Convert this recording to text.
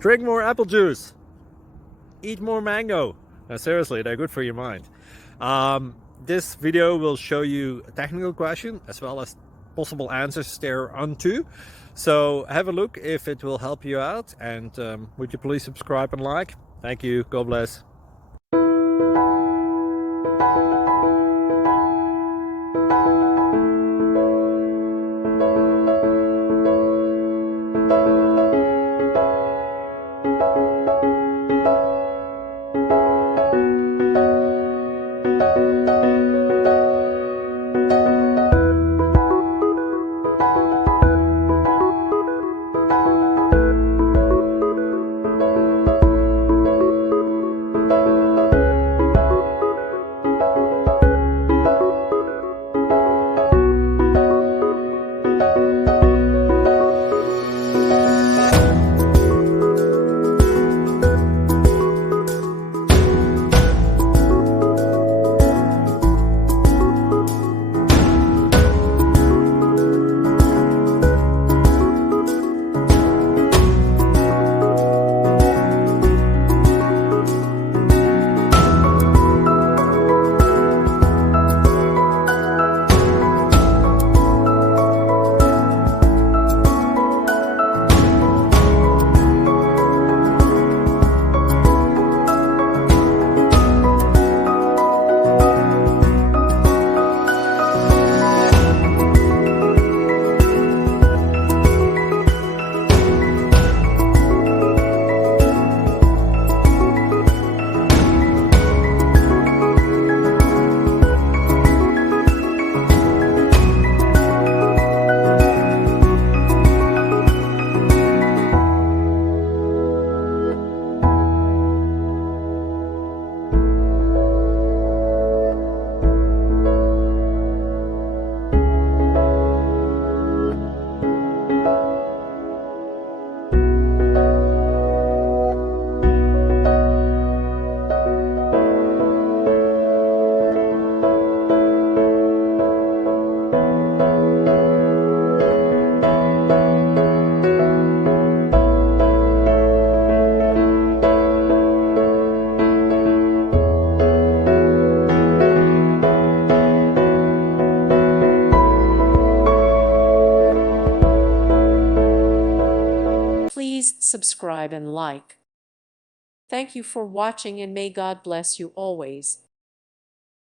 Drink more apple juice. Eat more mango. Now, seriously, they're good for your mind. This video will show you a technical question as well as possible answers thereunto. So have a look if it will help you out, and would you please subscribe and like? Thank you. God bless. Please subscribe and like. Thank you for watching, and may God bless you always.